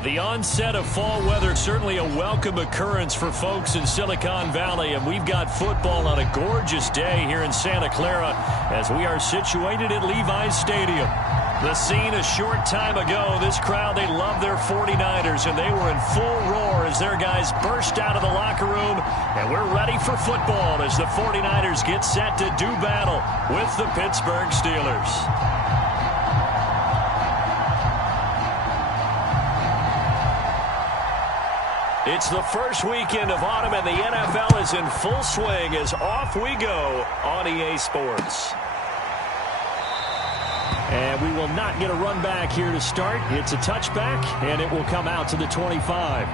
Well, the onset of fall weather, certainly a welcome occurrence for folks in Silicon Valley, and we've got football on a gorgeous day here in Santa Clara as we are situated at Levi's Stadium. The scene a short time ago, this crowd, they love their 49ers, and they were in full roar as their guys burst out of the locker room, and we're ready for football as the 49ers get set to do battle with the Pittsburgh Steelers. It's the first weekend of autumn, and the NFL is in full swing as off we go on EA Sports. And we will not get a run back here to start. It's a touchback, and it will come out to the 25.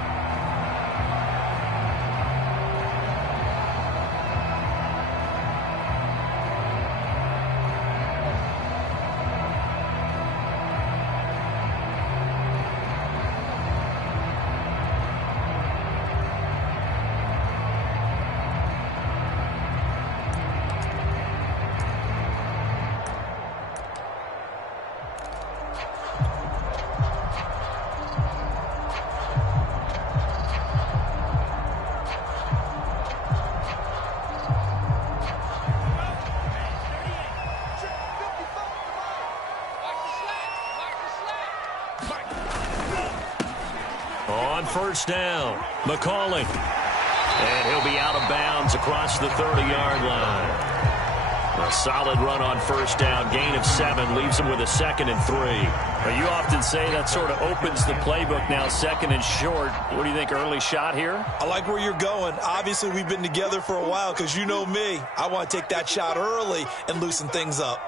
First down, McCauley. And he'll be out of bounds across the 30-yard line. A solid run on first down. Gain of 7 leaves him with a 2nd and 3. Now, you often say that sort of opens the playbook now, 2nd and short. What do you think, early shot here? I like where you're going. Obviously, we've been together for a while because you know me. I want to take that shot early and loosen things up.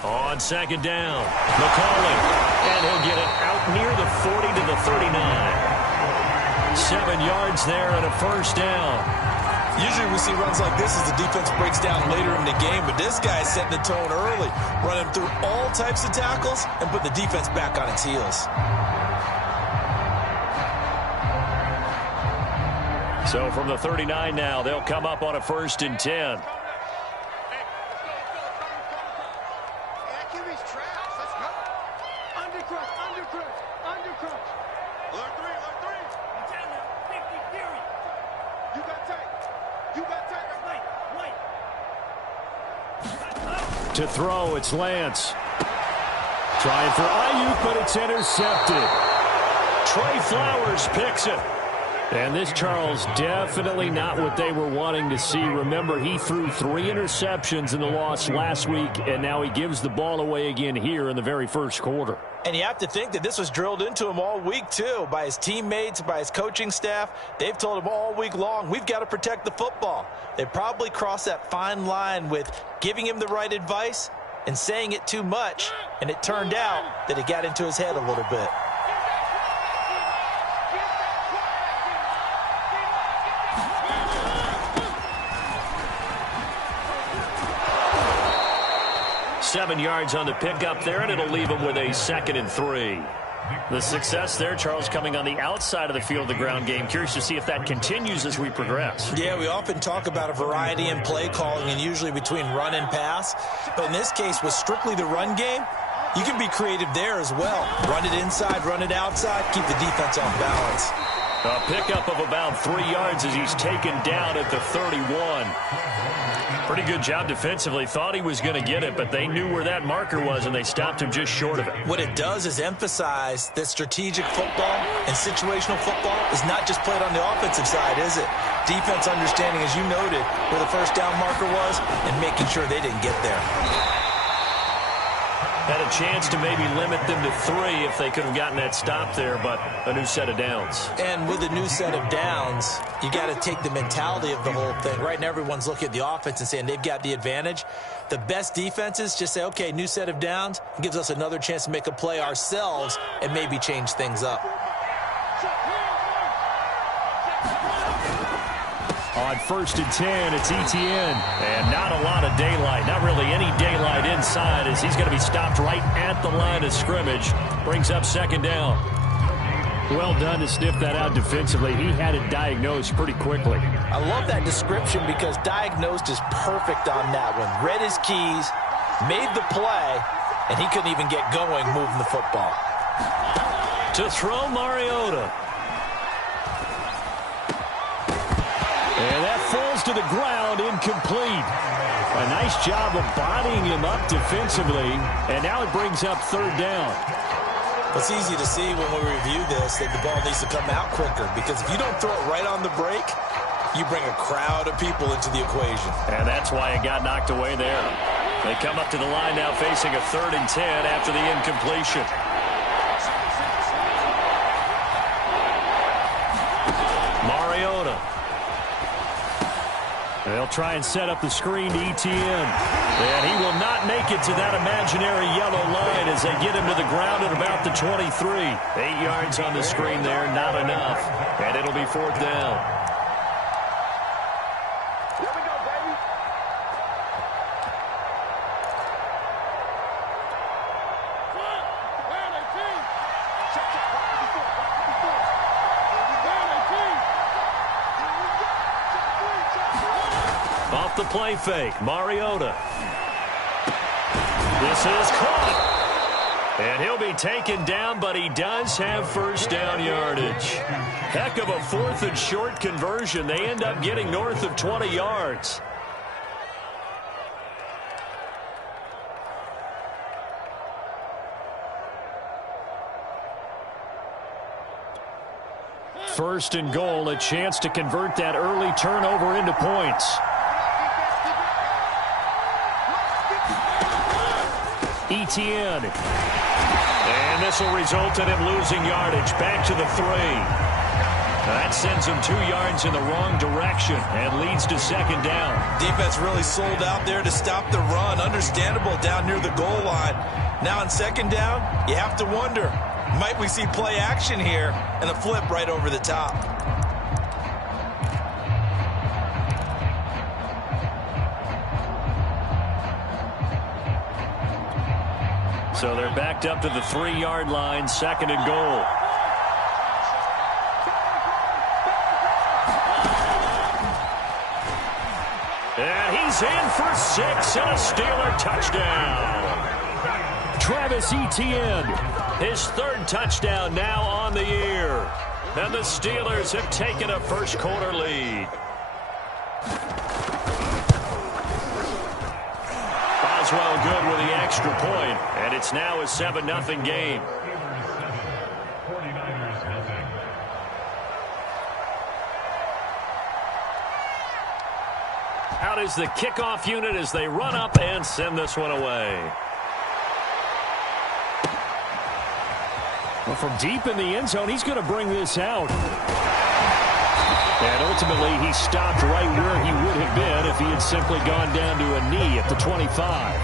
On 2nd down, McCauley, and he'll get it out near the 40 to the 39. 7 yards there and a first down. Usually we see runs like this as the defense breaks down later in the game, but this guy's setting the tone early, running through all types of tackles and putting the defense back on its heels. So from the 39 now, they'll come up on a 1st and 10. To throw, it's Lance. Trying for Ayuk, but it's intercepted. Trey Flowers picks it. And this, Charles, definitely not what they were wanting to see. Remember, he threw 3 interceptions in the loss last week, and now he gives the ball away again here in the very first quarter. And you have to think that this was drilled into him all week, too, by his teammates, by his coaching staff. They've told him all week long, we've got to protect the football. They probably crossed that fine line with giving him the right advice and saying it too much, and it turned out that it got into his head a little bit. Seven yards on the pickup there, and it'll leave him with a 2nd and 3. The success there, Charles, coming on the outside of the field, the ground game. Curious to see if that continues as we progress. Yeah, we often talk about a variety in play calling and usually between run and pass. But in this case, with strictly the run game, you can be creative there as well. Run it inside, run it outside, keep the defense off balance. A pickup of about 3 yards as he's taken down at the 31. Pretty good job defensively. Thought he was going to get it, but they knew where that marker was, and they stopped him just short of it. What it does is emphasize that strategic football and situational football is not just played on the offensive side, is it? Defense understanding, as you noted, where the first down marker was and making sure they didn't get there. Had a chance to maybe limit them to 3 if they could have gotten that stop there, but a new set of downs. And with a new set of downs, you got to take the mentality of the whole thing. Right now, everyone's looking at the offense and saying they've got the advantage. The best defenses just say, okay, new set of downs. It gives us another chance to make a play ourselves and maybe change things up. On 1st and 10, it's Etienne. And not a lot of daylight. Not really any daylight inside as he's going to be stopped right at the line of scrimmage. Brings up 2nd down. Well done to sniff that out defensively. He had it diagnosed pretty quickly. I love that description because diagnosed is perfect on that one. Read his keys, made the play, and he couldn't even get going moving the football. To throw, Mariota. And that falls to the ground, incomplete. A nice job of bodying him up defensively, and now it brings up third down. It's easy to see when we review this that the ball needs to come out quicker, because if you don't throw it right on the break, you bring a crowd of people into the equation. And that's why it got knocked away there. They come up to the line now facing a 3rd and 10 after the incompletion. Mariota. They'll try and set up the screen to ETN. And he will not make it to that imaginary yellow line as they get him to the ground at about the 23. 8 yards on the screen there, not enough. And it'll be 4th down. Off the play fake, Mariota. This is caught. And he'll be taken down, but he does have first down yardage. Heck of a 4th and short conversion. They end up getting north of 20 yards. First and goal, a chance to convert that early turnover into points. ETN. And this will result in him losing yardage. Back to the 3. That sends him 2 yards in the wrong direction and leads to 2nd down. Defense really sold out there to stop the run. Understandable down near the goal line. Now on 2nd down, you have to wonder, might we see play action here and a flip right over the top? So they're backed up to the 3-yard line, 2nd and goal. And he's in for 6 and a Steeler touchdown. Travis Etienne, his 3rd touchdown now on the year. And the Steelers have taken a first-quarter lead. Boswell good with the extra point, and it's now a 7-0 game. Out is the kickoff unit as they run up and send this one away. Well, from deep in the end zone, he's going to bring this out. And ultimately, he stopped right where he would have been if he had simply gone down to a knee at the 25.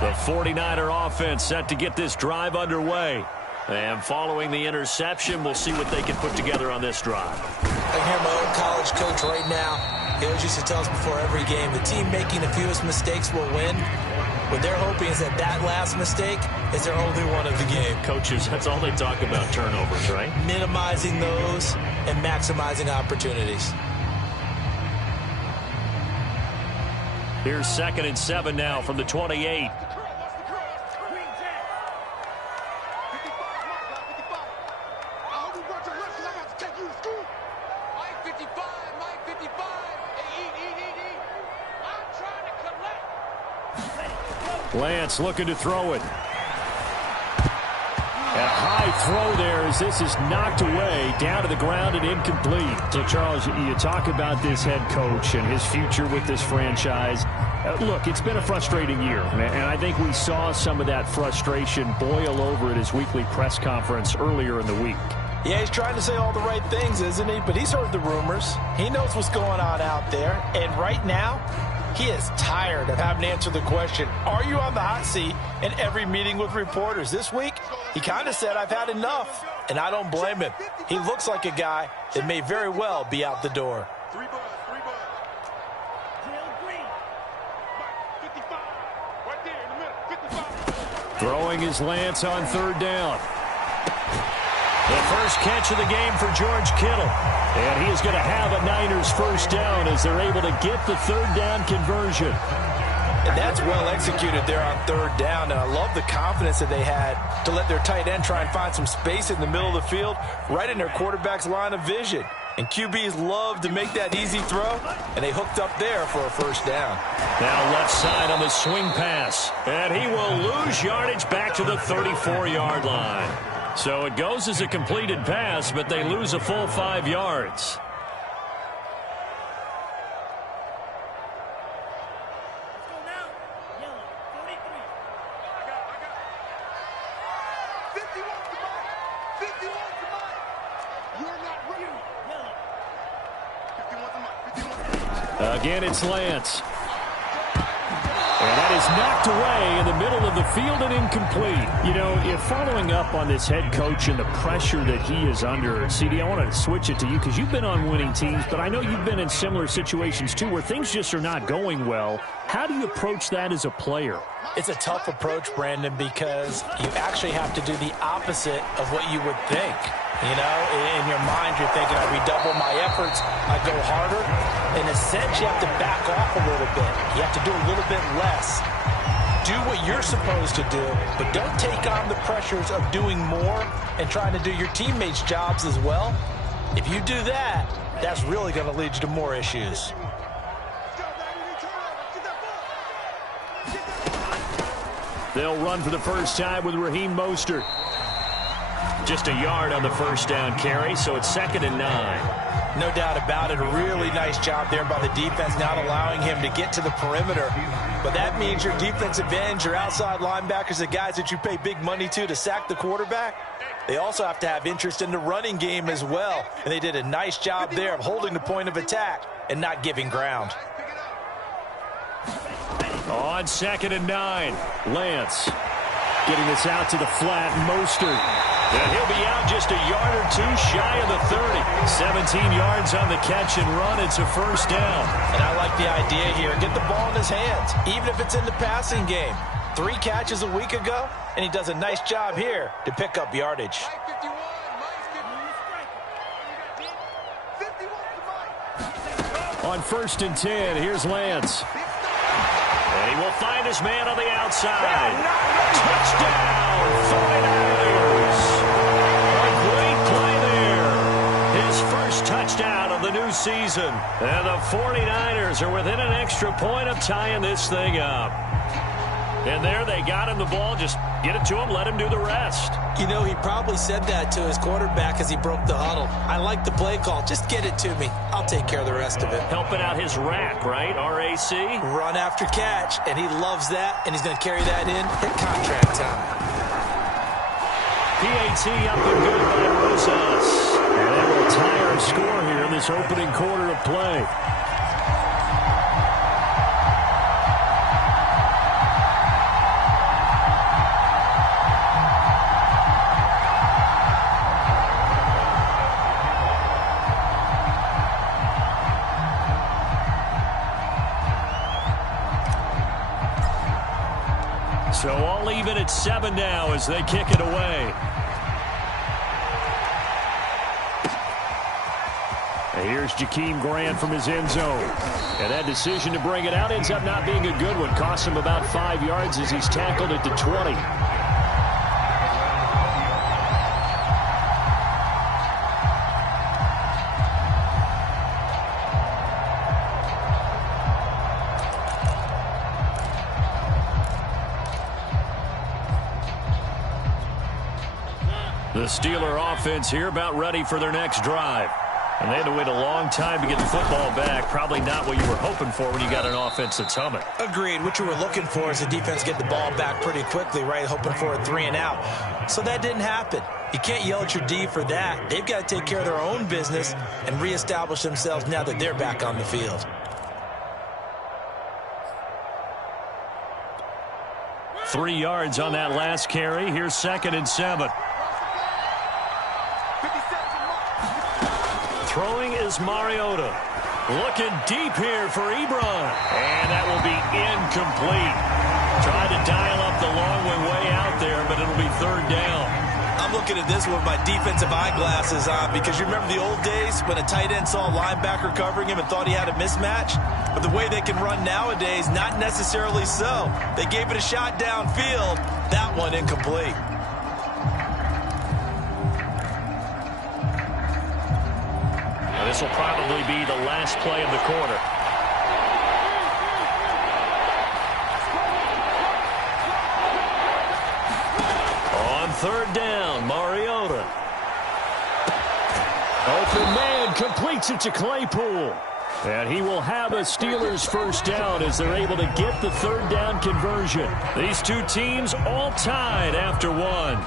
The 49er offense set to get this drive underway. And following the interception, we'll see what they can put together on this drive. I hear my old college coach right now. He always used to tell us before every game, the team making the fewest mistakes will win. What they're hoping is that that last mistake is their only one of the game. Coaches, that's all they talk about, turnovers, right? Minimizing those and maximizing opportunities. Here's 2nd and 7 now from the 28. Lance looking to throw it. A high throw there as this is knocked away, down to the ground and incomplete. So, Charles, you talk about this head coach and his future with this franchise. Look, it's been a frustrating year, and I think we saw some of that frustration boil over at his weekly press conference earlier in the week. Yeah, he's trying to say all the right things, isn't he? But he's heard the rumors. He knows what's going on out there. And right now, he is tired of having to answer the question, are you on the hot seat in every meeting with reporters? This week, he kind of said, I've had enough, and I don't blame him. He looks like a guy that may very well be out the door. Throwing his Lance on 3rd down. The first catch of the game for George Kittle. And he is going to have a Niners first down as they're able to get the third down conversion. And that's well executed there on third down. And I love the confidence that they had to let their tight end try and find some space in the middle of the field, right in their quarterback's line of vision. And QBs love to make that easy throw, and they hooked up there for a first down. Now left side on the swing pass. And he will lose yardage back to the 34-yard line. So it goes as a completed pass, but they lose a full 5 yards. Again, it's Lance. And that is knocked away in the middle of the field and incomplete. You know, if following up on this head coach and the pressure that he is under, CD, I want to switch it to you because you've been on winning teams, but I know you've been in similar situations too where things just are not going well. How do you approach that as a player? It's a tough approach, Brandon, because you actually have to do the opposite of what you would think. You know, in your mind, you're thinking, I redouble my efforts, I go harder. In a sense, you have to back off a little bit. You have to do a little bit less. Do what you're supposed to do, but don't take on the pressures of doing more and trying to do your teammates' jobs as well. If you do that, that's really going to lead you to more issues. They'll run for the first time with Raheem Mostert. Just a yard on the first down carry, so it's 2nd and 9. No doubt about it. A really nice job there by the defense, not allowing him to get to the perimeter. But that means your defensive ends, your outside linebackers, the guys that you pay big money to sack the quarterback, they also have to have interest in the running game as well. And they did a nice job there of holding the point of attack and not giving ground. On 2nd and 9, Lance getting this out to the flat. Mostert. And he'll be out just a yard or two shy of the 30. 17 yards on the catch and run. It's a first down. And I like the idea here. Get the ball in his hands, even if it's in the passing game. 3 catches a week ago, and he does a nice job here to pick up yardage. On 1st and 10, here's Lance. And he will find his man on the outside. Touchdown, 49ers. A great play there. His first touchdown of the new season. And the 49ers are within an extra point of tying this thing up. And there they got him the ball. Just get it to him, let him do the rest. You know, he probably said that to his quarterback as he broke the huddle. I like the play call. Just get it to me. I'll take care of the rest of it. Helping out his rack, right? R-A-C? Run after catch, and he loves that, and he's going to carry that in at contract time. PAT up and good by Rosas. And they will tie our score here in this opening quarter of play. So all even at 7 now as they kick it away. And here's Jakeem Grant from his end zone. And that decision to bring it out ends up not being a good one. Costs him about 5 yards as he's tackled at the 20. The Steeler offense here about ready for their next drive. And they had to wait a long time to get the football back. Probably not what you were hoping for when you got an offense that's humming. Agreed. What you were looking for is the defense get the ball back pretty quickly, right? Hoping for a 3 and out. So that didn't happen. You can't yell at your D for that. They've got to take care of their own business and reestablish themselves now that they're back on the field. Three yards on that last carry. Here's 2nd and 7. Throwing is Mariota. Looking deep here for Ebron. And that will be incomplete. Tried to dial up the long way out there, but it'll be 3rd down. I'm looking at this with my defensive eyeglasses on because you remember the old days when a tight end saw a linebacker covering him and thought he had a mismatch? But the way they can run nowadays, not necessarily so. They gave it a shot downfield. That one incomplete. Now, this will probably be the last play of the quarter. On third down, Mariota. Open man completes it to Claypool. And he will have a Steelers first down as they're able to get the third down conversion. These two teams all tied after one.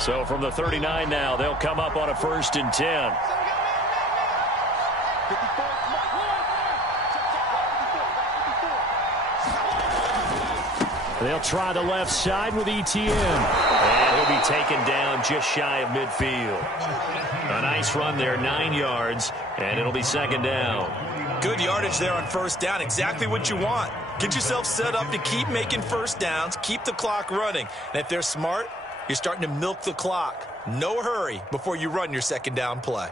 So from the 39 now, they'll come up on a 1st and 10. They'll try the left side with ETN. And he'll be taken down just shy of midfield. A nice run there, 9 yards, and it'll be 2nd down. Good yardage there on 1st down. Exactly what you want. Get yourself set up to keep making 1st downs, keep the clock running. And if they're smart, you're starting to milk the clock. No hurry before you run your 2nd down play.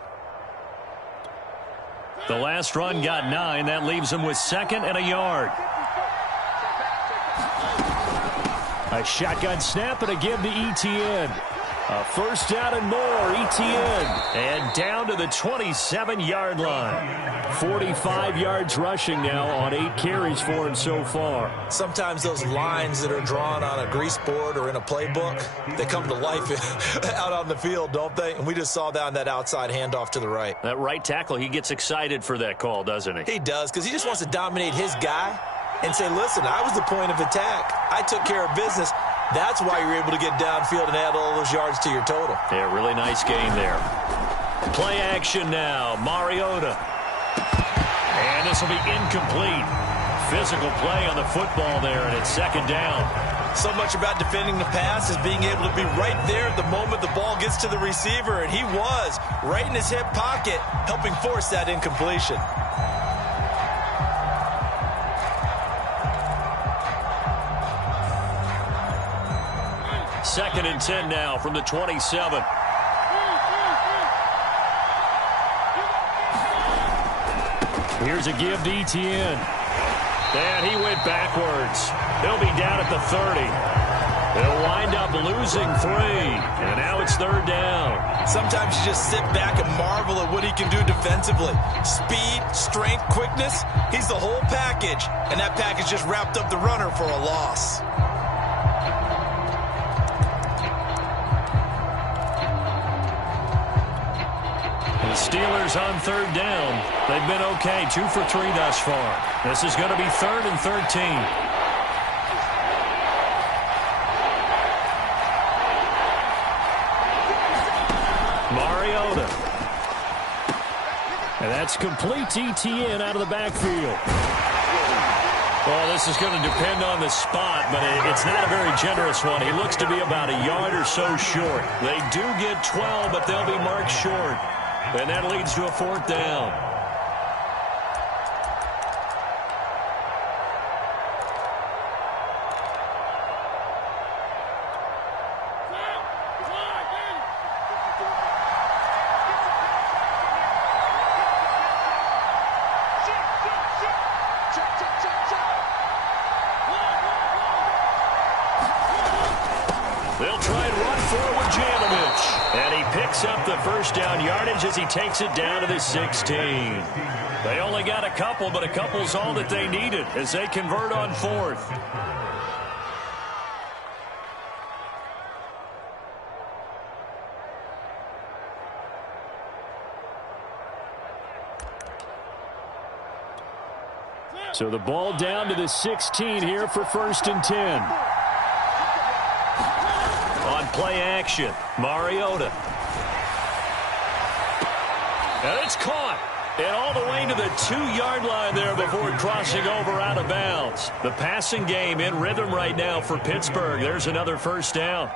The last run got 9. That leaves them with 2nd and a yard. A shotgun snap and a give to ETN. A 1st down and more, ETN. And down to the 27-yard line. 45 yards rushing now on 8 carries for him so far. Sometimes those lines that are drawn on a grease board or in a playbook, they come to life out on the field, don't they? And we just saw that on that outside handoff to the right. That right tackle, he gets excited for that call, doesn't he? He does, because he just wants to dominate his guy and say, listen, I was the point of attack. I took care of business. That's why you're able to get downfield and add all those yards to your total. Yeah, really nice game there. Play action now. Mariota. And this will be incomplete. Physical play on the football there, and it's 2nd down. So much about defending the pass is being able to be right there at the moment the ball gets to the receiver, and he was right in his hip pocket, helping force that incompletion. 2nd and 10 now from the 27. Here's a give to ETN. And he went backwards. He'll be down at the 30. They'll wind up losing 3. And now it's 3rd down. Sometimes you just sit back and marvel at what he can do defensively. Speed, strength, quickness. He's the whole package. And that package just wrapped up the runner for a loss. Steelers on 3rd down. They've been okay, 2 for 3 thus far. This is going to be 3rd and 13. Mariota. And that's complete to ETN out of the backfield. Well, this is going to depend on the spot, but it's not a very generous one. He looks to be about a yard or so short. They do get 12, but they'll be marked short. And that leads to a 4th down. They'll try and run forward Janovich. And he picks up the 1st down yardage as he takes it down to the 16. They only got a couple, but a couple's all that they needed as they convert on 4th. So the ball down to the 16 here for 1st and 10. On play action, Mariota. And it's caught. And all the way to the 2-yard line there before crossing over out of bounds. The passing game in rhythm right now for Pittsburgh. There's another first down.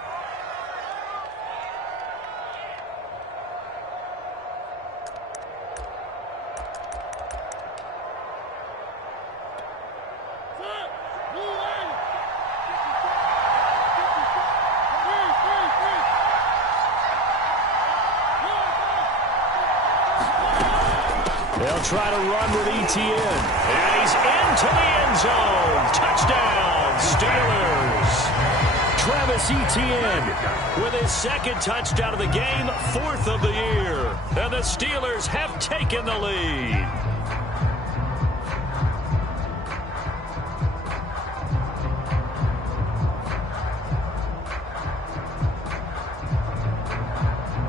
They'll try to run with Etienne. And he's into the end zone. Touchdown, Steelers. Travis Etienne with his second touchdown of the game, 4th of the year. And the Steelers have taken the lead.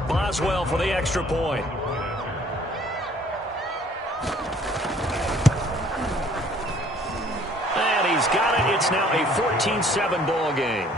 Boswell for the extra point. He's got it. It's now a 14-7 ball game.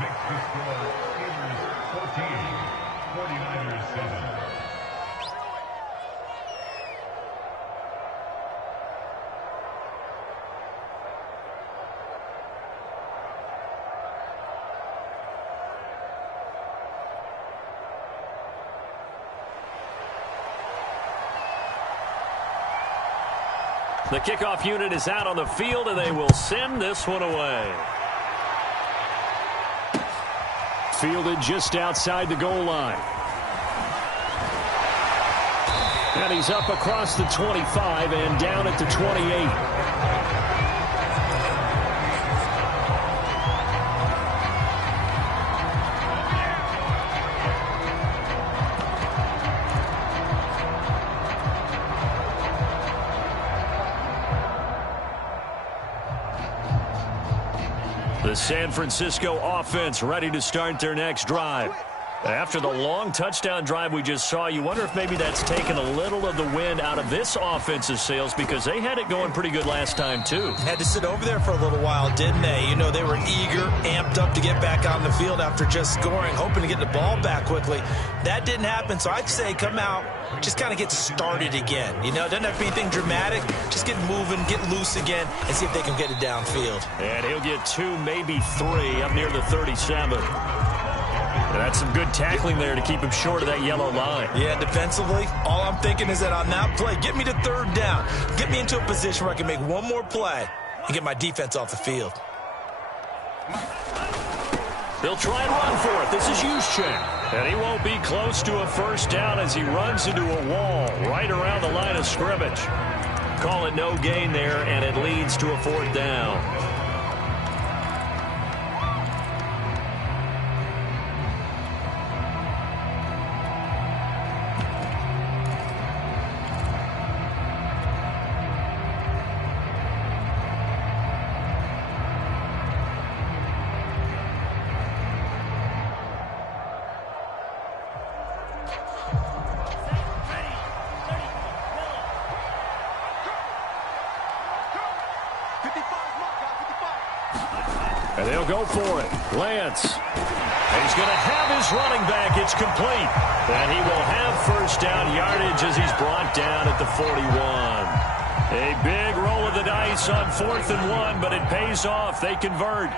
The kickoff unit is out on the field, and they will send this one away. Fielded just outside the goal line. And he's up across the 25 and down at the 28. The San Francisco offense ready to start their next drive. After the long touchdown drive we just saw, you wonder if maybe that's taken a little of the wind out of this offense's sails because they had it going pretty good last time, too. Had to sit over there for a little while, didn't they? You know, they were eager, amped up to get back on the field after just scoring, hoping to get the ball back quickly. That didn't happen, so I'd say come out, just kind of get started again. You know, it doesn't have to be anything dramatic. Just get moving, get loose again, and see if they can get it downfield. And he'll get 2, maybe 3 up near the 37. And that's some good tackling there to keep him short of that yellow line. Yeah, defensively, all I'm thinking is that on that play, get me to 3rd down. Get me into a position where I can make one more play and get my defense off the field. They'll try and run for it. This is Juszczyk. And he won't be close to a first down as he runs into a wall right around the line of scrimmage. Call it no gain there, and it leads to a 4th down. And they'll go for it. Lance. And he's going to have his running back. It's complete. And he will have first down yardage as he's brought down at the 41. A big roll of the dice on 4th and 1, but it pays off. They convert.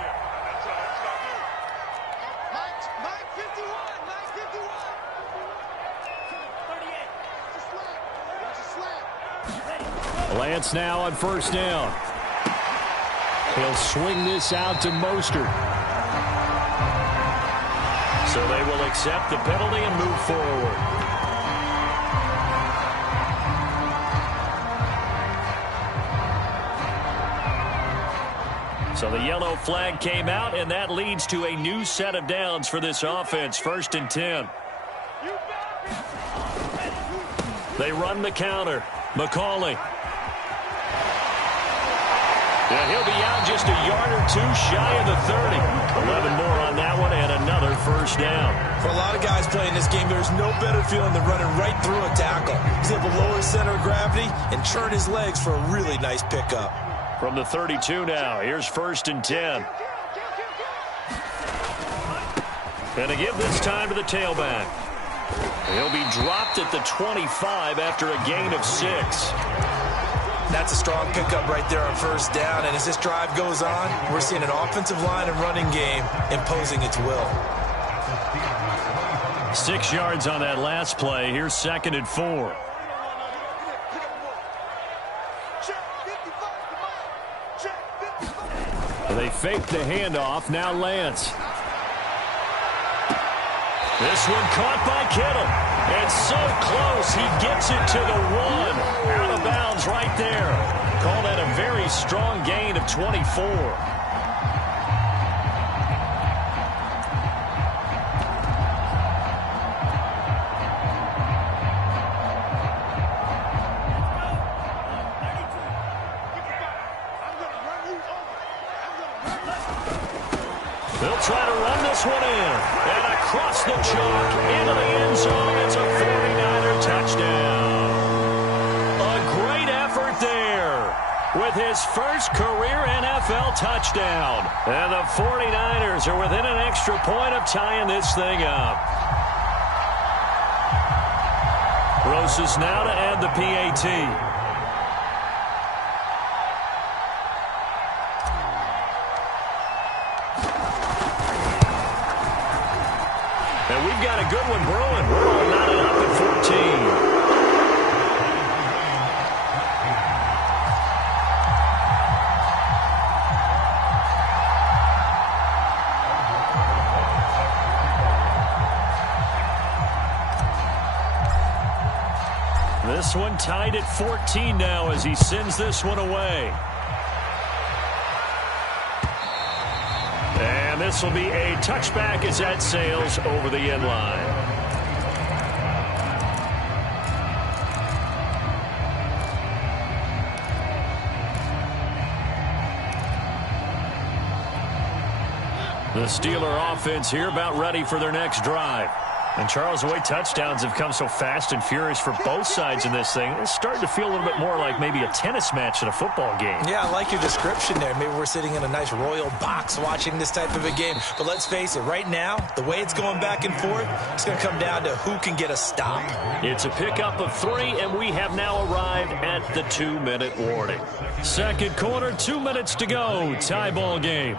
Lance now on first down. He'll swing this out to Mostert. So they will accept the penalty and move forward. So the yellow flag came out, and that leads to a new set of downs for this offense. 1st and 10. They run the counter. McCauley. And he'll be out just a yard or 2 shy of the 30. 11 more on that one and another first down. For a lot of guys playing this game, there's no better feeling than running right through a tackle. He's able to lower his center of gravity and churn his legs for a really nice pickup. From the 32 now, here's 1st and 10. And to give this time to the tailback. He'll be dropped at the 25 after a gain of 6. That's a strong pickup right there on first down. And as this drive goes on, we're seeing an offensive line and running game imposing its will. 6 yards on that last play. Here's 2nd and 4. They fake the handoff. Now Lance. This one caught by Kittle. It's so close. He gets it to the 1. Out of bounds right there. Call that a very strong gain of 24. They'll try to run this one in. And across the chalk into the end zone. It's a 49er touchdown. A great effort there with his first career NFL touchdown. And the 49ers are within an extra point of tying this thing up. Roses now to add the PAT. And we've got a good one brewing. We're all knotted up at 14. This one tied at 14 now as he sends this one away. And this will be a touchback as that sails over the end line. The Steeler offense here about ready for their next drive. And, Charles, the way touchdowns have come so fast and furious for both sides in this thing, it's starting to feel a little bit more like maybe a tennis match in a football game. Yeah, I like your description there. Maybe we're sitting in a nice royal box watching this type of a game. But let's face it, right now, the way it's going back and forth, it's going to come down to who can get a stop. It's a pickup of 3, and we have now arrived at the 2-minute warning. Second quarter, 2 minutes to go. Tie ball game.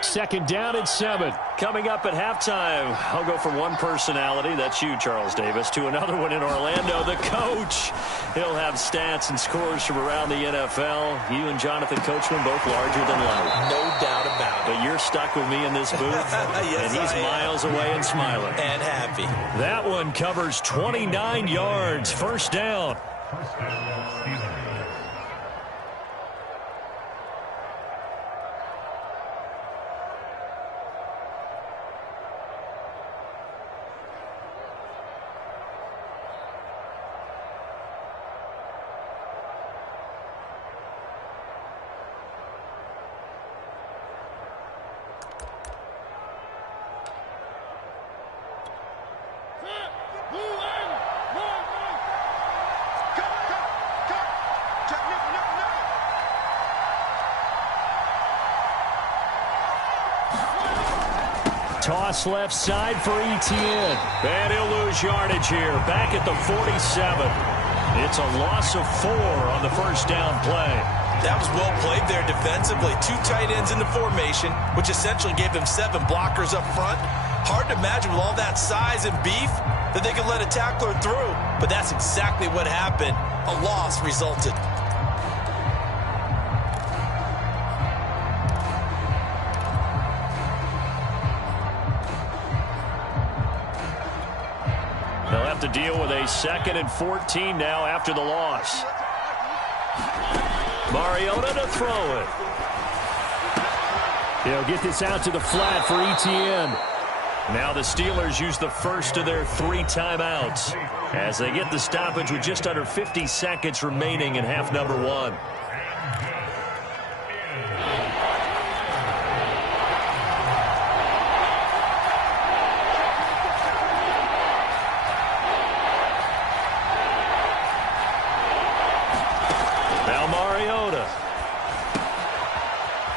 Second down and 7. Coming up at halftime, I'll go from one personality, that's you, Charles Davis, to another one in Orlando, the coach. He'll have stats and scores from around the NFL. You and Jonathan Coachman both larger than life. No doubt about it. But you're stuck with me in this booth, yes, and he's miles away and smiling. And happy. That one covers 29 yards, first down. Toss left side for Etienne. And he'll lose yardage here. Back at the 47. It's a loss of 4 on the first down play. That was well played there defensively. 2 tight ends in the formation, which essentially gave them 7 blockers up front. Hard to imagine with all that size and beef that they could let a tackler through. But that's exactly what happened. A loss resulted. They'll have to deal with a 2nd and 14 now after the loss. Mariota to throw it. He'll get this out to the flat for Etienne. Now the Steelers use the first of their 3 timeouts as they get the stoppage with just under 50 seconds remaining in half number 1.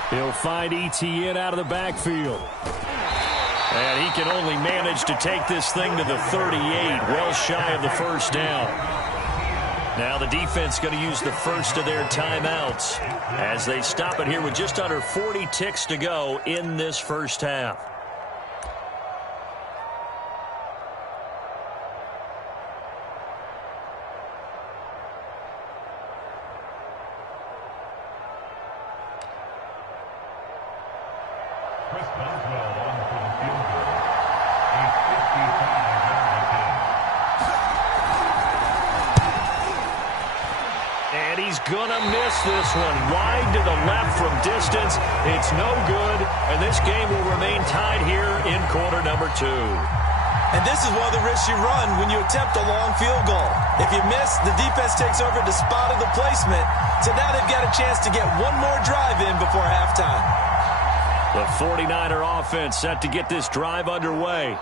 He'll find ETN out of the backfield. And he can only manage to take this thing to the 38, well shy of the first down. Now the defense going to use the first of their timeouts as they stop it here with just under 40 ticks to go in this first half. Gonna miss this one. Wide to the left from distance. It's no good, and this game will remain tied here in quarter number 2. And this is one of the risks you run when you attempt a long field goal. If you miss, the defense takes over the spot of the placement. So now they've got a chance to get one more drive in before halftime. The 49er offense set to get this drive underway.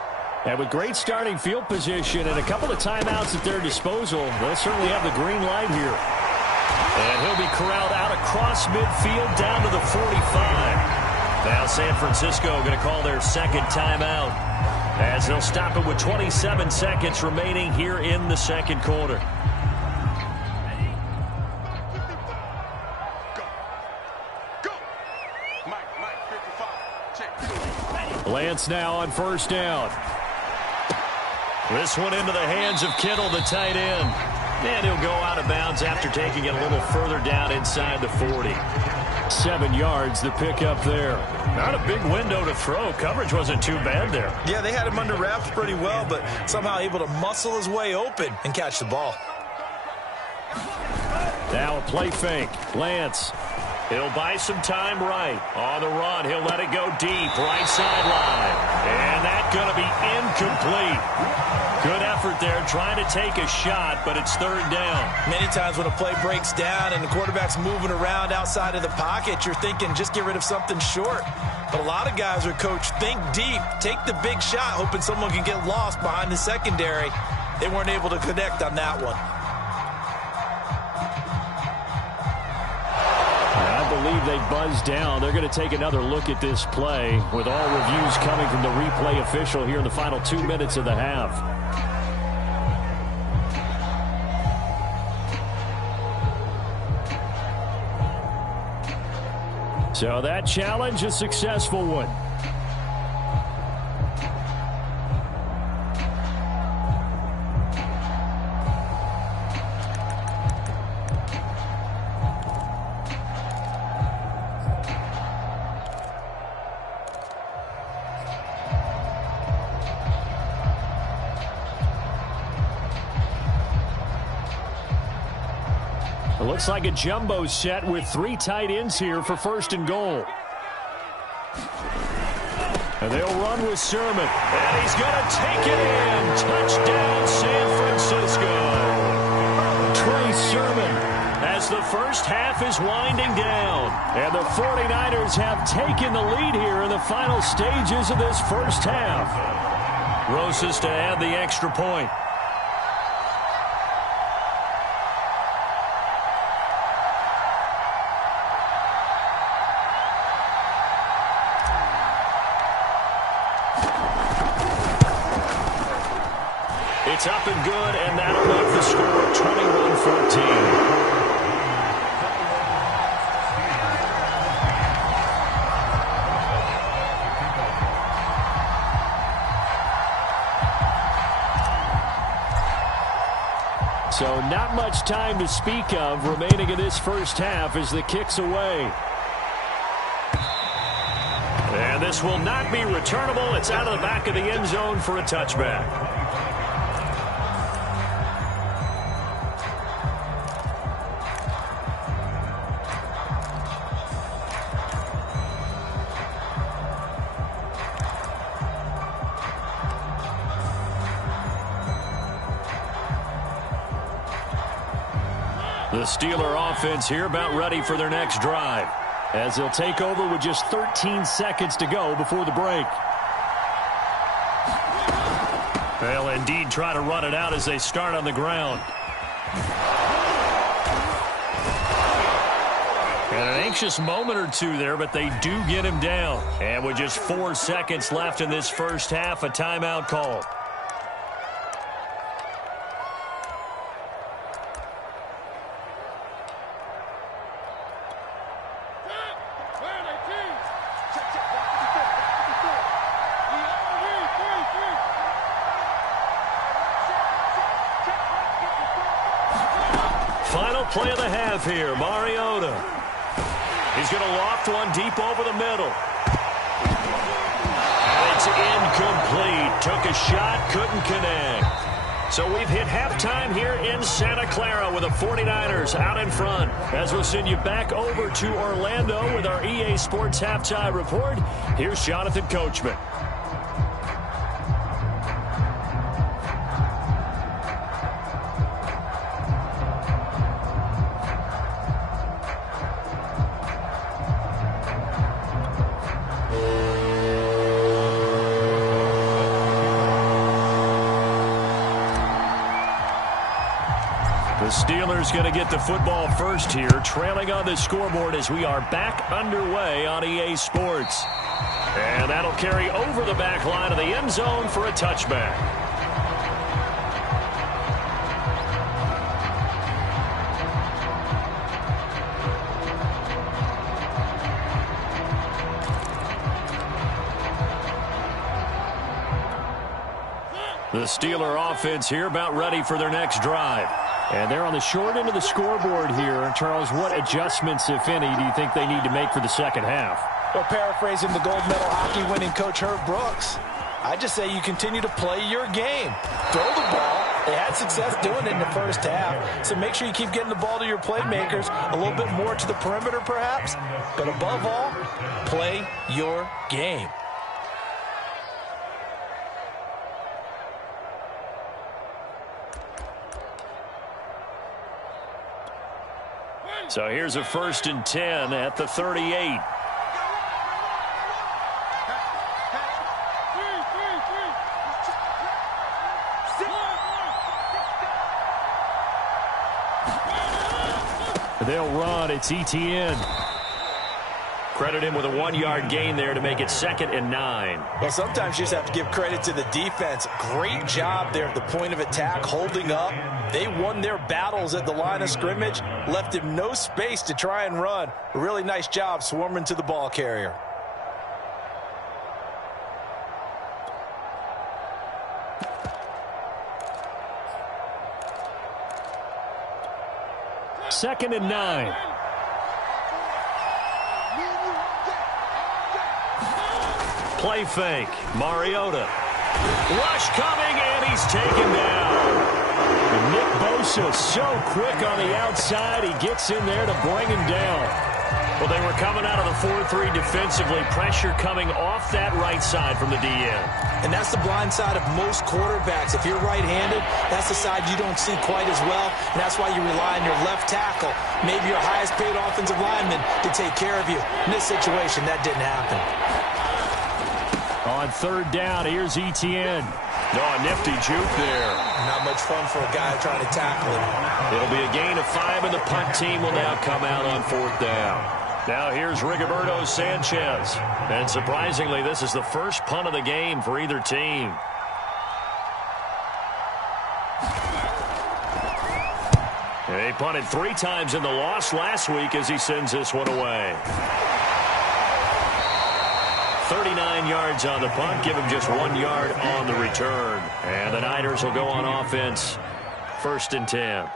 And with great starting field position and a couple of timeouts at their disposal, they'll certainly have the green light here. And he'll be corralled out across midfield down to the 45. Now San Francisco going to call their second timeout as they'll stop it with 27 seconds remaining here in the second quarter. Lance now on first down. This one into the hands of Kittle, the tight end. And he'll go out of bounds after taking it a little further down inside the 40. 7 yards, the pickup there. Not a big window to throw. Coverage wasn't too bad there. Yeah, they had him under wraps pretty well, but somehow able to muscle his way open and catch the ball. Now a play fake. Lance. He'll buy some time right. On the run, he'll let it go deep. Right sideline. And that's going to be incomplete. Good effort there, trying to take a shot, but it's third down. Many times when a play breaks down and the quarterback's moving around outside of the pocket, you're thinking just get rid of something short. But a lot of guys are coached, think deep, take the big shot, hoping someone can get lost behind the secondary. They weren't able to connect on that one. I believe they buzzed down. They're going to take another look at this play with all reviews coming from the replay official here in the final 2 minutes of the half. So that challenge, a successful one. Looks like a jumbo set with 3 tight ends here for first and goal. And they'll run with Sermon. And he's going to take it in. Touchdown, San Francisco. Trey Sermon as the first half is winding down. And the 49ers have taken the lead here in the final stages of this first half. Rosas to add the extra point. It's up and good, and that'll make the score 21-14. So not much time to speak of remaining in this first half as the kick's away. And this will not be returnable. It's out of the back of the end zone for a touchback. The Steeler offense here about ready for their next drive as they'll take over with just 13 seconds to go before the break. They'll indeed try to run it out as they start on the ground. And an anxious moment or two there, but they do get him down. And with just 4 seconds left in this first half, a timeout call. Final play of the half here, Mariota. He's going to loft one deep over the middle. And it's incomplete. Took a shot, couldn't connect. So we've hit halftime here in Santa Clara with the 49ers out in front. As we'll send you back over to Orlando with our EA Sports Halftime Report, here's Jonathan Coachman. The Steelers going to get the football first here, trailing on the scoreboard as we are back underway on EA Sports. And that'll carry over the back line of the end zone for a touchback. The Steeler offense here about ready for their next drive. And they're on the short end of the scoreboard here. Charles, what adjustments, if any, do you think they need to make for the second half? Well, paraphrasing the gold medal hockey winning coach Herb Brooks, I just say you continue to play your game. Throw the ball. They had success doing it in the first half. So make sure you keep getting the ball to your playmakers, a little bit more to the perimeter perhaps. But above all, play your game. So here's a 1st and 10 at the 38. They'll run. It's ETN. Credit him with a 1-yard gain there to make it 2nd and 9. Well, sometimes you just have to give credit to the defense. Great job there at the point of attack, holding up. They won their battles at the line of scrimmage, left him no space to try and run. A really nice job swarming to the ball carrier. Second and 9. Play fake. Mariota. Rush coming, and he's taken down. And Nick Bosa so quick on the outside. He gets in there to bring him down. Well, they were coming out of the 4-3 defensively. Pressure coming off that right side from the DN. And that's the blind side of most quarterbacks. If you're right-handed, that's the side you don't see quite as well. And that's why you rely on your left tackle, maybe your highest-paid offensive lineman, to take care of you. In this situation, that didn't happen. On 3rd down, here's ETN. Oh, a nifty juke there. Not much fun for a guy trying to tackle him. It'll be a gain of 5, and the punt team will now come out on 4th down. Now here's Rigoberto Sanchez. And surprisingly, this is the first punt of the game for either team. He punted 3 times in the loss last week as he sends this one away. 39 yards on the punt, give him just 1 yard on the return. And the Niners will go on offense, 1st and 10.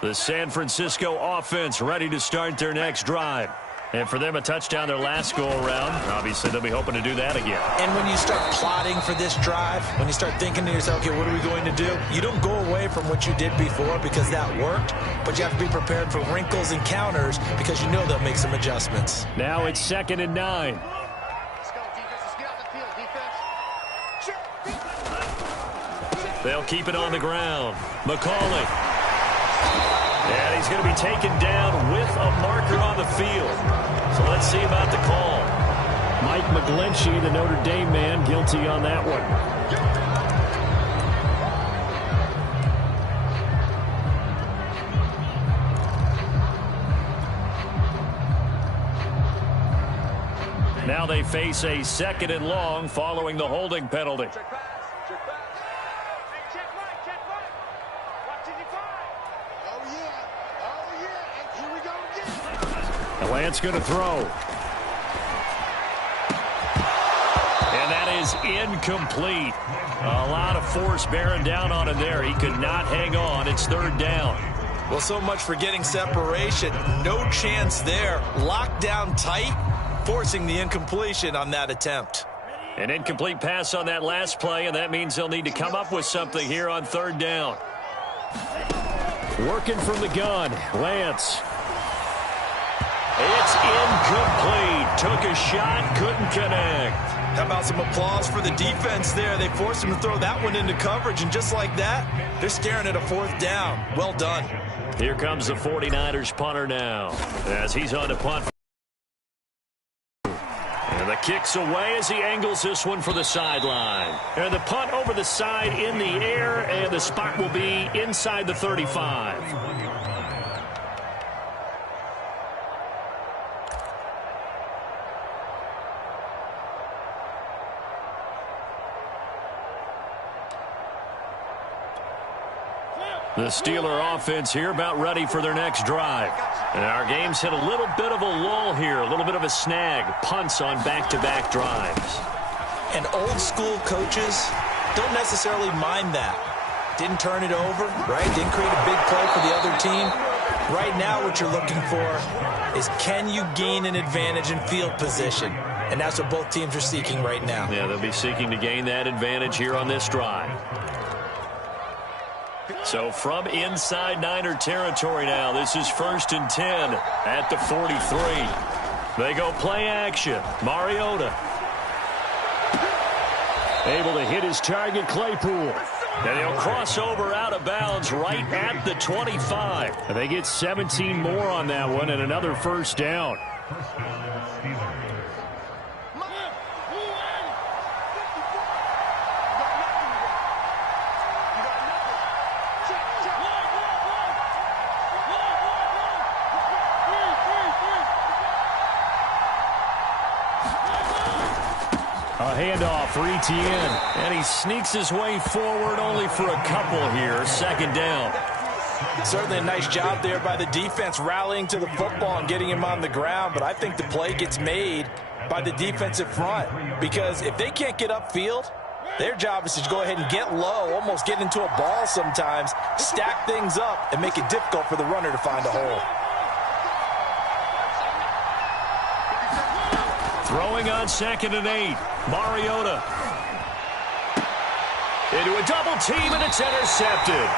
The San Francisco offense ready to start their next drive. And for them, a touchdown their last go-around. Obviously, they'll be hoping to do that again. And when you start plotting for this drive, when you start thinking to yourself, okay, what are we going to do? You don't go away from what you did before because that worked, but you have to be prepared for wrinkles and counters because you know they'll make some adjustments. Now it's 2nd and 9. Let's go, defense. Let's get off the field, defense. They'll keep it on the ground. McCauley. And he's going to be taken down with a marker on the field. So let's see about the call. Mike McGlinchey, the Notre Dame man, guilty on that one. Now they face a 2nd and long following the holding penalty. Check pass. Check pass. Hey, check right. Check right. Watch it, oh, yeah. Oh, yeah. And here we go again. The Lance going to throw. And that is incomplete. A lot of force bearing down on him there. He could not hang on. It's 3rd down. Well, so much for getting separation. No chance there. Locked down tight, forcing the incompletion on that attempt. An incomplete pass on that last play, and that means they'll need to come up with something here on 3rd down. Working from the gun, Lance. It's incomplete. Took a shot, couldn't connect. How about some applause for the defense there? They forced him to throw that one into coverage, and just like that, they're staring at a 4th down. Well done. Here comes the 49ers punter now, as he's on to punt. And the kick's away as he angles this one for the sideline. And the punt over the side in the air, and the spot will be inside the 35. The Steeler offense here about ready for their next drive. And our game's hit a little bit of a lull here, a little bit of a snag. Punts on back-to-back drives. And old school coaches don't necessarily mind that. Didn't turn it over, right? Didn't create a big play for the other team. Right now what you're looking for is, can you gain an advantage in field position? And that's what both teams are seeking right now. Yeah, they'll be seeking to gain that advantage here on this drive. So from inside Niner territory now, this is 1st and 10 at the 43. They go play action. Mariota able to hit his target, Claypool. And he'll cross over out of bounds right at the 25. And they get 17 more on that one and another 1st down. Handoff for Etienne, and he sneaks his way forward only for a couple here. 2nd down. Certainly a nice job there by the defense rallying to the football and getting him on the ground, but I think the play gets made by the defensive front, because if they can't get upfield, their job is to go ahead and get low, almost get into a ball sometimes, stack things up, and make it difficult for the runner to find a hole. Throwing on 2nd and 8. Mariota into a double team, and it's intercepted.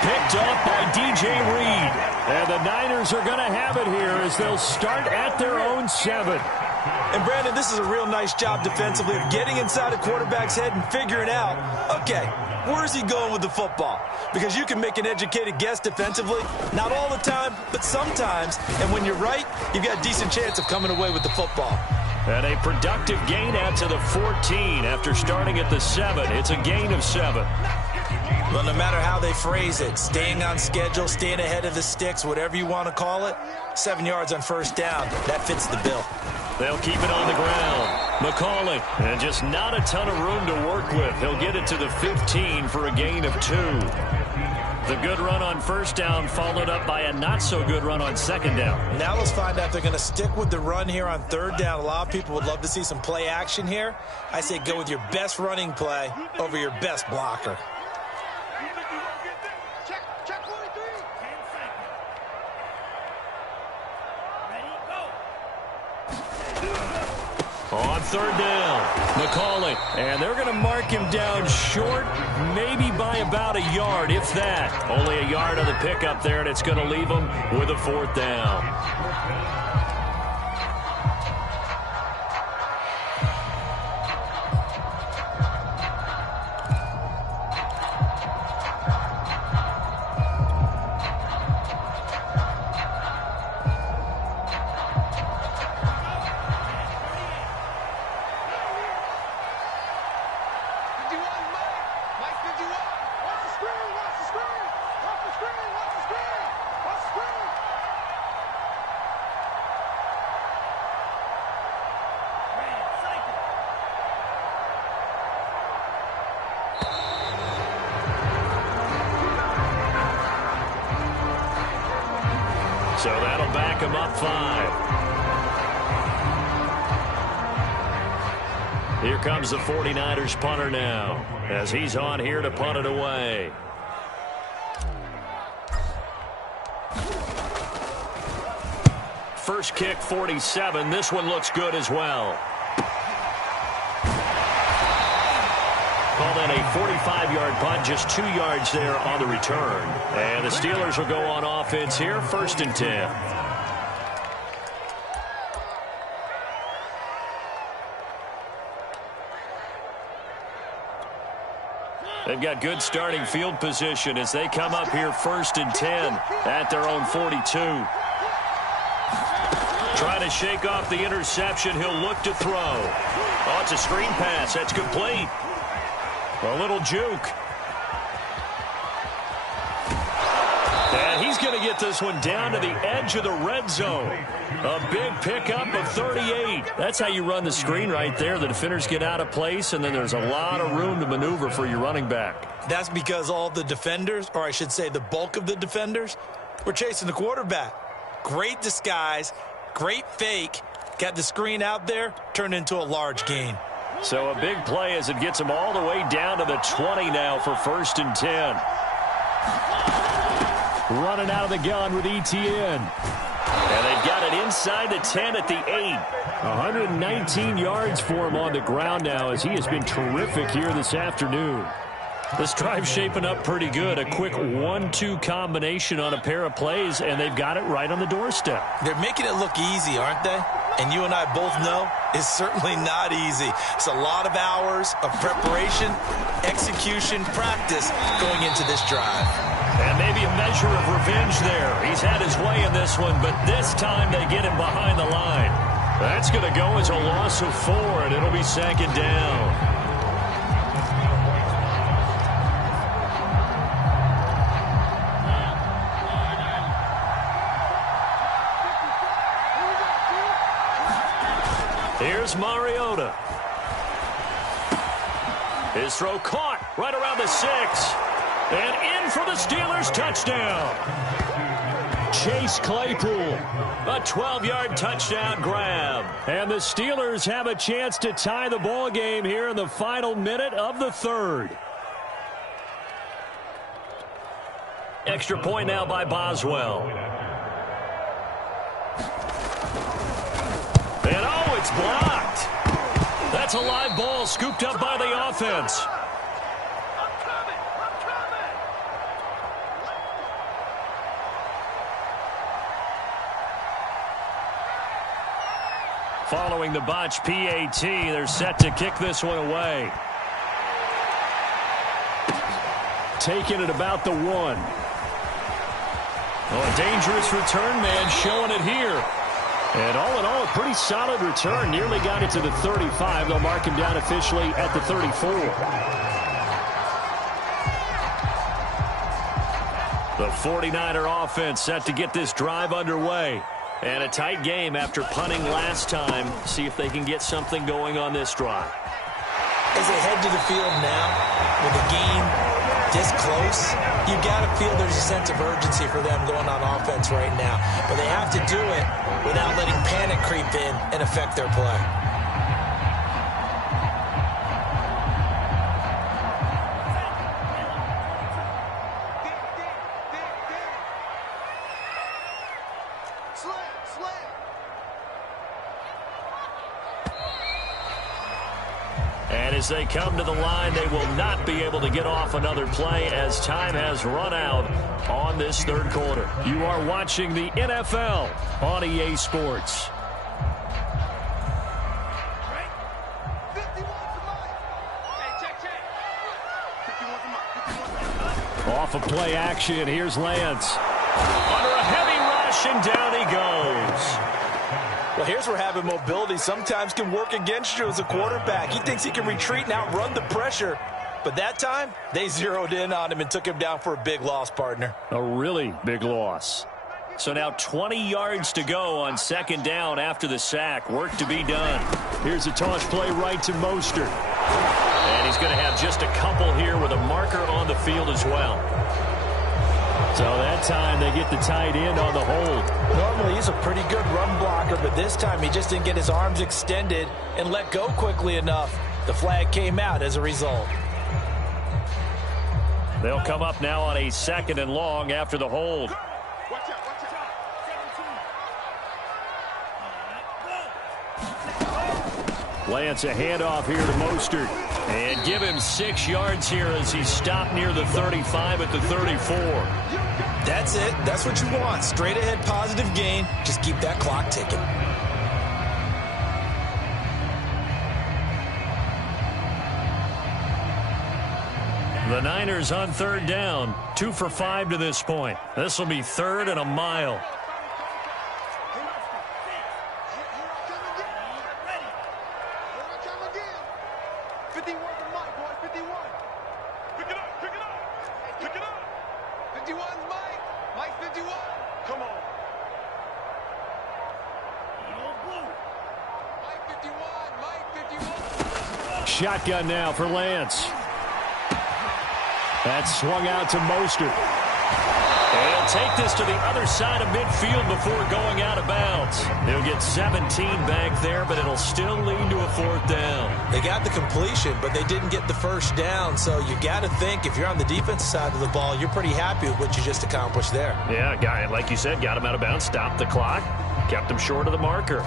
Picked up by DJ Reed. And the Niners are going to have it here as they'll start at their own 7. And Brandon, this is a real nice job defensively of getting inside a quarterback's head and figuring out, okay, where's he going with the football? Because you can make an educated guess defensively, not all the time, but sometimes. And when you're right, you've got a decent chance of coming away with the football. And a productive gain out to the 14 after starting at the 7. It's a gain of 7. Well, no matter how they phrase it, staying on schedule, staying ahead of the sticks, whatever you want to call it, 7 yards on 1st down, that fits the bill. They'll keep it on the ground. McCauley, and just not a ton of room to work with. He'll get it to the 15 for a gain of 2. The good run on 1st down followed up by a not-so-good run on 2nd down. Now let's find out if they're going to stick with the run here on 3rd down. A lot of people would love to see some play action here. I say go with your best running play over your best blocker. Check 43. On 3rd down, McCauley. And they're going to mark him down short, maybe by about a yard, if that. Only a yard on the pickup there, and it's going to leave him with a 4th down. So that'll back him up 5. Here comes the 49ers punter now, as he's on here to punt it away. First kick, 47. This one looks good as well. Called in a 45-yard punt, just 2 yards there on the return. And the Steelers will go on offense here, 1st and 10. They've got good starting field position as they come up here 1st and 10 at their own 42. Trying to shake off the interception. He'll look to throw. Oh, it's a screen pass. That's complete. A little juke. And he's going to get this one down to the edge of the red zone. A big pickup of 38. That's how you run the screen right there. The defenders get out of place, and then there's a lot of room to maneuver for your running back. That's because all the defenders, or I should say the bulk of the defenders, were chasing the quarterback. Great disguise. Great fake. Got the screen out there, turned into a large gain. So a big play as it gets him all the way down to the 20 now for 1st and 10. Running out of the gun with Etienne. And they've got it inside the 10 at the 8. 119 yards for him on the ground now as he has been terrific here this afternoon. This drive's shaping up pretty good. A quick 1-2 combination on a pair of plays, and they've got it right on the doorstep. They're making it look easy, aren't they? And you and I both know it's certainly not easy. It's a lot of hours of preparation, execution, practice going into this drive. And maybe a measure of revenge there. He's had his way in this one, but this time they get him behind the line. That's going to go as a loss of 4, and it'll be 2nd down. Here's Mariota. His throw caught right around the 6. And in for the Steelers touchdown. Chase Claypool. A 12-yard touchdown grab. And the Steelers have a chance to tie the ball game here in the final minute of the 3rd. Extra point now by Boswell. And oh, it's blocked. That's a live ball scooped up by the offense. Following the botch PAT, they're set to kick this one away. Taking it about the 1. Oh, a dangerous return man showing it here. And all in all, a pretty solid return. Nearly got it to the 35. They'll mark him down officially at the 34. The 49er offense set to get this drive underway. And a tight game after punting last time. See if they can get something going on this drive. As they head to the field now, with the game this close, you got to feel there's a sense of urgency for them going on offense right now. But they have to do it without letting panic creep in and affect their play. And as they come to the line, they will not be able to get off another play as time has run out on this 3rd quarter. You are watching the NFL on EA Sports. Off of play action, here's Lance. Under a heavy rush, and down he goes. Well, here's where having mobility sometimes can work against you as a quarterback. He thinks he can retreat and outrun the pressure. But that time, they zeroed in on him and took him down for a big loss, partner. A really big loss. So now 20 yards to go on 2nd down after the sack. Work to be done. Here's a toss play right to Mostert. And he's going to have just a couple here with a marker on the field as well. So that time they get the tight end on the hold. Normally he's a pretty good run blocker, but this time he just didn't get his arms extended and let go quickly enough. The flag came out as a result. They'll come up now on a 2nd and long after the hold. Watch out, watch out. Lance, a handoff here to Mostert. And give him 6 yards here as he stopped near the 35 at the 34. That's it. That's what you want. Straight ahead positive gain. Just keep that clock ticking. The Niners on 3rd down. 2 for 5 to this point. This will be 3rd and a mile. Shotgun now for Lance. That's swung out to Mostert. And he'll take this to the other side of midfield before going out of bounds. He'll get 17 back there, but it'll still lead to a 4th down. They got the completion, but they didn't get the 1st down. So you got to think if you're on the defensive side of the ball, you're pretty happy with what you just accomplished there. Yeah, guy, like you said, got him out of bounds, stopped the clock, kept him short of the marker.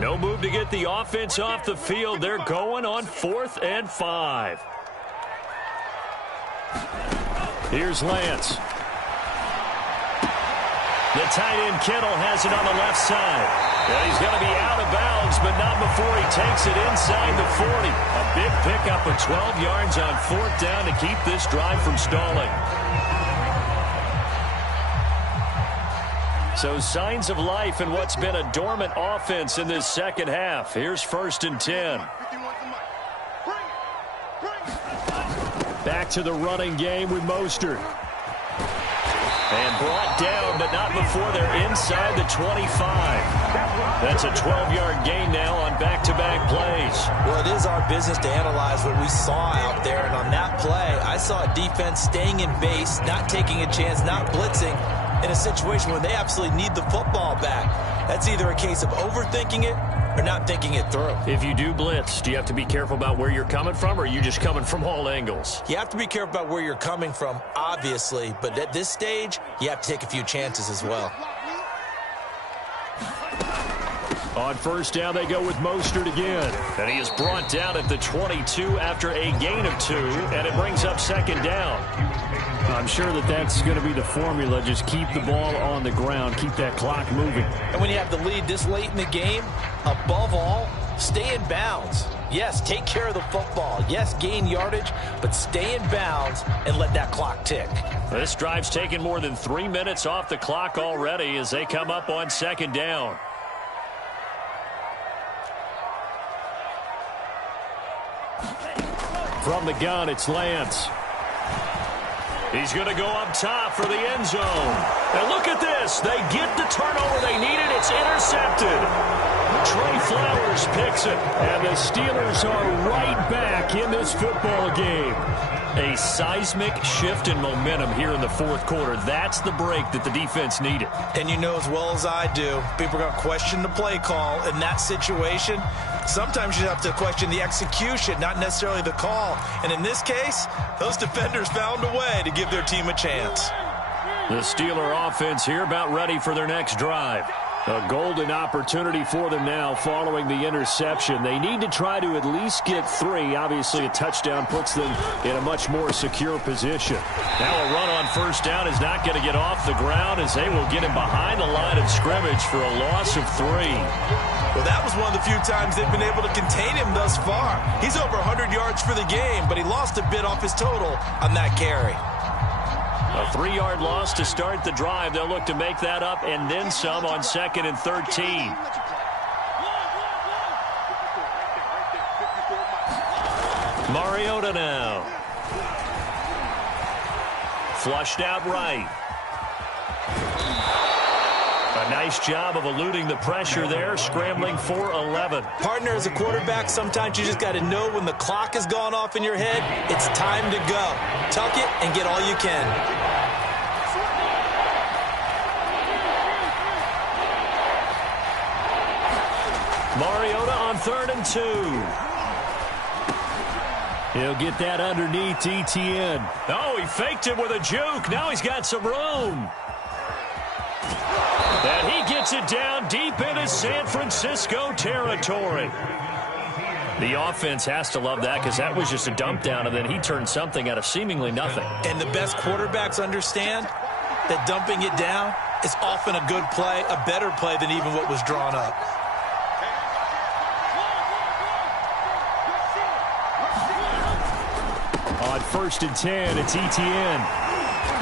No move to get the offense off the field. They're going on 4th and 5. Here's Lance. The tight end Kittle has it on the left side. And he's going to be out of bounds, but not before he takes it inside the 40. A big pickup of 12 yards on 4th down to keep this drive from stalling. So signs of life in what's been a dormant offense in this 2nd half. Here's 1st and 10. Back to the running game with Mostert. And brought down, but not before they're inside the 25. That's a 12-yard gain now on back-to-back plays. Well, it is our business to analyze what we saw out there. And on that play, I saw a defense staying in base, not taking a chance, not blitzing, in a situation where they absolutely need the football back. That's either a case of overthinking it or not thinking it through. If you do blitz, do you have to be careful about where you're coming from, or are you just coming from all angles? You have to be careful about where you're coming from, obviously, but at this stage, you have to take a few chances as well. On 1st down, they go with Mostert again. And he is brought down at the 22 after a gain of 2, and it brings up 2nd down. I'm sure that that's going to be the formula. Just keep the ball on the ground. Keep that clock moving. And when you have the lead this late in the game, above all, stay in bounds. Yes, take care of the football. Yes, gain yardage, but stay in bounds and let that clock tick. This drive's taken more than 3 minutes off the clock already as they come up on 2nd down. From the gun, it's Lance. He's going to go up top for the end zone. And look at this. They get the turnover they needed. It's intercepted. Trey Flowers picks it. And the Steelers are right back in this football game. A seismic shift in momentum here in the 4th quarter. That's the break that the defense needed. And you know as well as I do, people are going to question the play call in that situation. Sometimes you have to question the execution, not necessarily the call. And in this case, those defenders found a way to give their team a chance. The Steeler offense here about ready for their next drive. A golden opportunity for them now following the interception. They need to try to at least get 3. Obviously, a touchdown puts them in a much more secure position. Now a run on 1st down is not going to get off the ground as they will get him behind the line of scrimmage for a loss of 3. Well, that was one of the few times they've been able to contain him thus far. He's over 100 yards for the game, but he lost a bit off his total on that carry. A 3-yard loss to start the drive. They'll look to make that up and then some on 2nd and 13. Mariota now. Flushed out right. A nice job of eluding the pressure there, scrambling for 11. Partner, as a quarterback, sometimes you just got to know when the clock has gone off in your head, it's time to go. Tuck it and get all you can. Mariota on 3rd and 2. He'll get that underneath ETN. Oh, he faked him with a juke. Now he's got some room. And he gets it down deep into San Francisco territory. The offense has to love that because that was just a dump down, and then he turned something out of seemingly nothing. And the best quarterbacks understand that dumping it down is often a good play, a better play than even what was drawn up. On 1st and 10, it's ETN.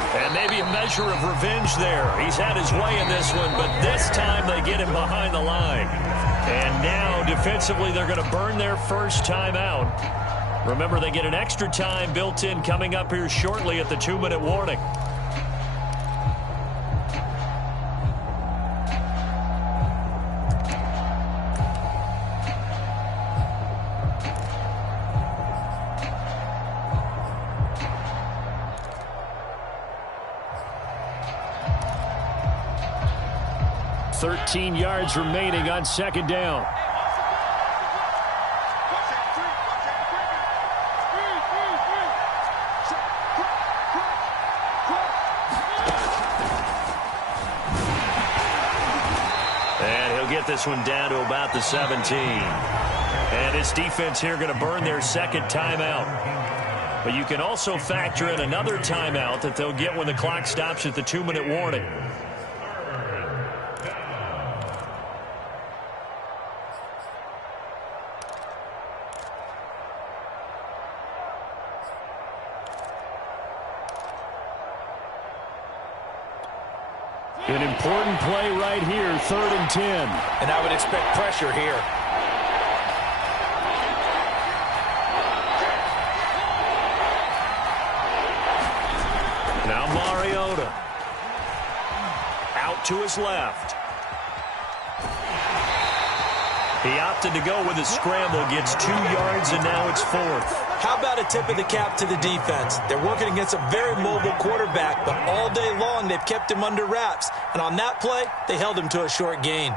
And maybe a measure of revenge there. He's had his way in this one, but this time they get him behind the line. And now, defensively, they're going to burn their first timeout. Remember, they get an extra time built in coming up here shortly at the 2-minute warning. Thirteen yards remaining on 2nd down. And he'll get this one down to about the 17. And his defense here going to burn their 2nd timeout. But you can also factor in another timeout that they'll get when the clock stops at the 2-minute warning. An important play right here, 3rd and 10. And I would expect pressure here. Now Mariota. Out to his left. He opted to go with a scramble, gets 2 yards, and now it's 4th. How about a tip of the cap to the defense? They're working against a very mobile quarterback, but all day long they've kept him under wraps. And on that play, they held him to a short gain.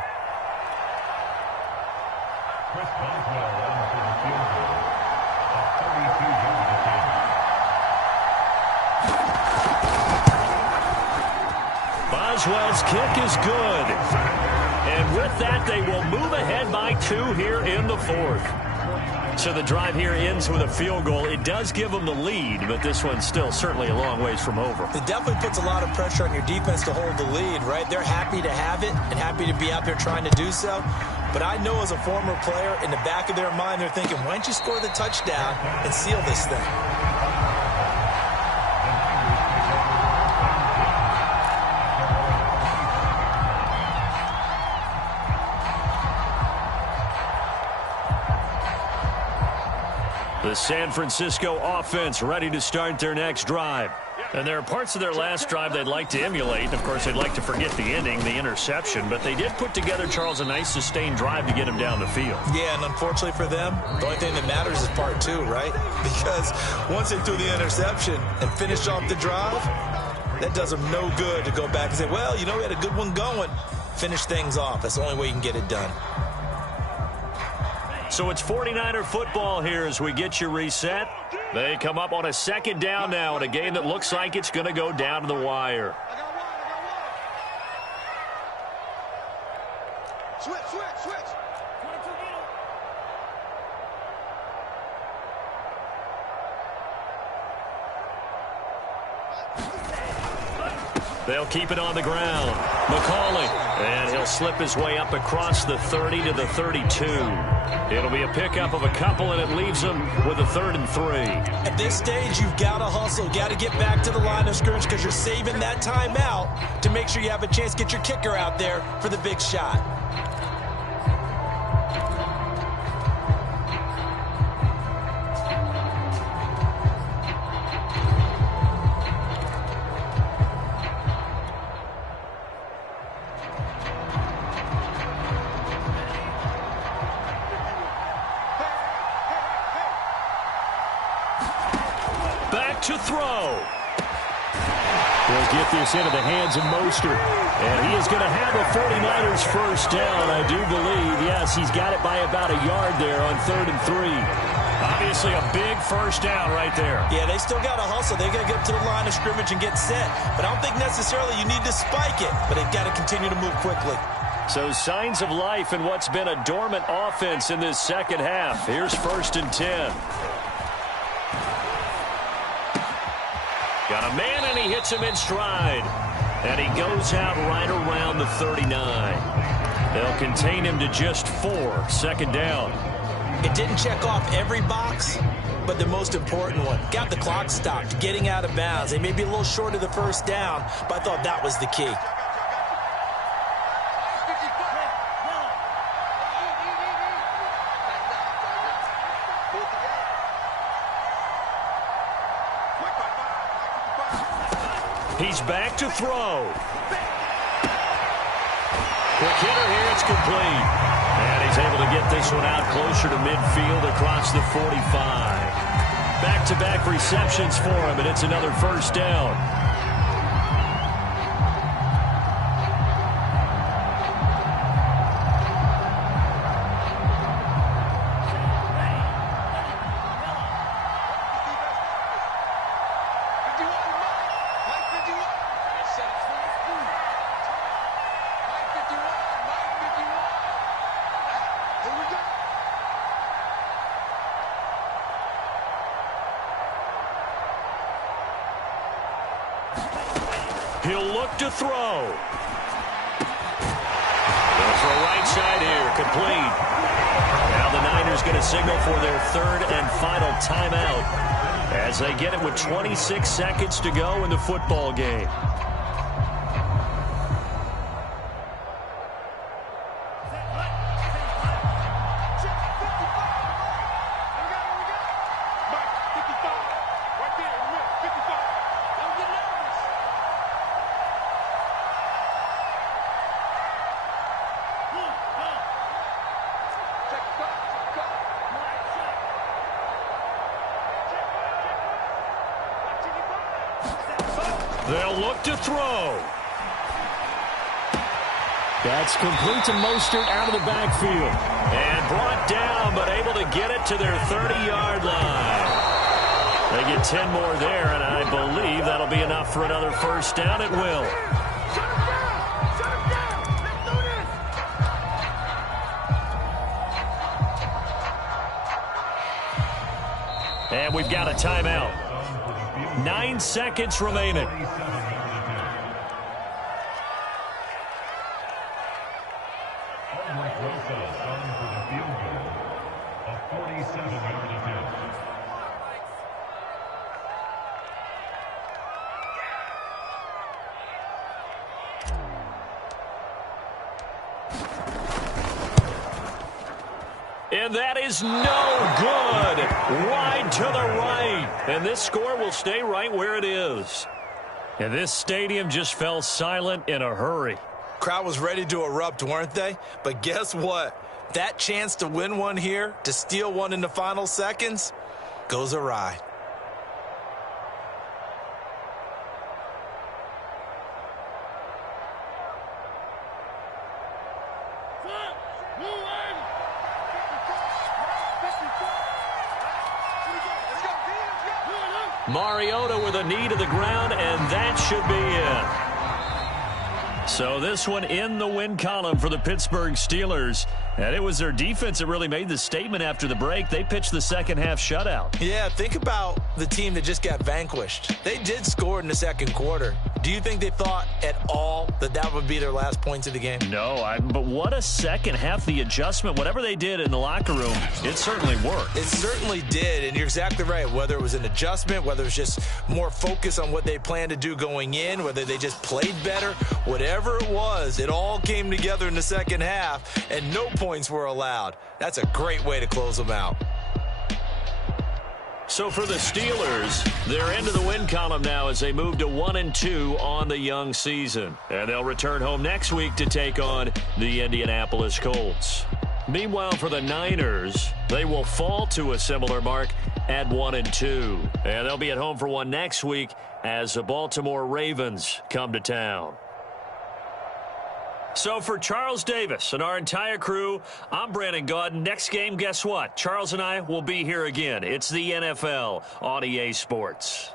Boswell's kick is good. And with that, they will move ahead by 2 here in the 4th. So the drive here ends with a field goal. It does give them the lead, but this one's still certainly a long ways from over. It definitely puts a lot of pressure on your defense to hold the lead, right? They're happy to have it and happy to be out there trying to do so. But I know as a former player, in the back of their mind, they're thinking, why don't you score the touchdown and seal this thing? The San Francisco offense ready to start their next drive. And there are parts of their last drive they'd like to emulate. And of course, they'd like to forget the ending, the interception. But they did put together, Charles, a nice sustained drive to get him down the field. Yeah, and unfortunately for them, the only thing that matters is part 2, right? Because once they threw the interception and finished off the drive, that does them no good to go back and say, well, you know, we had a good one going. Finish things off. That's the only way you can get it done. So it's 49er football here as we get you reset. They come up on a 2nd down now in a game that looks like it's going to go down to the wire. Switch. They'll keep it on the ground. McCauley, and he'll slip his way up across the 30 to the 32. It'll be a pickup of a couple, and it leaves them with a 3rd and 3. At this stage, you've got to hustle, got to get back to the line of scrimmage because you're saving that timeout to make sure you have a chance to get your kicker out there for the big shot. throw. He'll get this into the hands of Mostert. And he is going to have a 49ers first down, I do believe. Yes, he's got it by about a yard there on 3rd and 3. Obviously a big first down right there. Yeah, they still got to hustle. They got to get up to the line of scrimmage and get set. But I don't think necessarily you need to spike it. But they've got to continue to move quickly. So signs of life in what's been a dormant offense in this second half. Here's 1st and 10. Got a man, and he hits him in stride. And he goes out right around the 39. They'll contain him to just 4. 2nd down. It didn't check off every box, but the most important one. Got the clock stopped, getting out of bounds. They may be a little short of the first down, but I thought that was the key. He's back to throw. Quick hitter here, it's complete. And he's able to get this one out closer to midfield across the 45. Back-to-back receptions for him, and it's another first down. He'll look to throw. Goes for a right side here, complete. Now the Niners going to signal for their 3rd and final timeout as they get it with 26 seconds to go in the football game. They'll look to throw. That's complete to Mostert out of the backfield. And brought down, but able to get it to their 30-yard line. They get 10 more there, and I believe that'll be enough for another first down. It will. And we've got a timeout. 9 seconds remaining. And that is no good. Wide to the right. And this score will stay right where it is. And this stadium just fell silent in a hurry. Crowd was ready to erupt, weren't they? But guess what? That chance to win one here, to steal one in the final seconds, goes awry. Mariota with a knee to the ground, and that should be it. So this one in the win column for the Pittsburgh Steelers. And it was their defense that really made the statement after the break. They pitched the second half shutout. Yeah, think about the team that just got vanquished. They did score in the second quarter. Do you think they thought at all that that would be their last points of the game? No, but what a second half. The adjustment, whatever they did in the locker room, it certainly worked. It certainly did, and you're exactly right. Whether it was an adjustment, whether it was just more focus on what they planned to do going in, whether they just played better, whatever it was, it all came together in the second half, and no points were allowed. That's a great way to close them out. So for the Steelers, they're into the win column now as they move to 1-2 on the young season. And they'll return home next week to take on the Indianapolis Colts. Meanwhile, for the Niners, they will fall to a similar mark at 1-2. And they'll be at home for one next week as the Baltimore Ravens come to town. So for Charles Davis and our entire crew, I'm Brandon Gaudin. Next game, guess what? Charles and I will be here again. It's the NFL on EA Sports.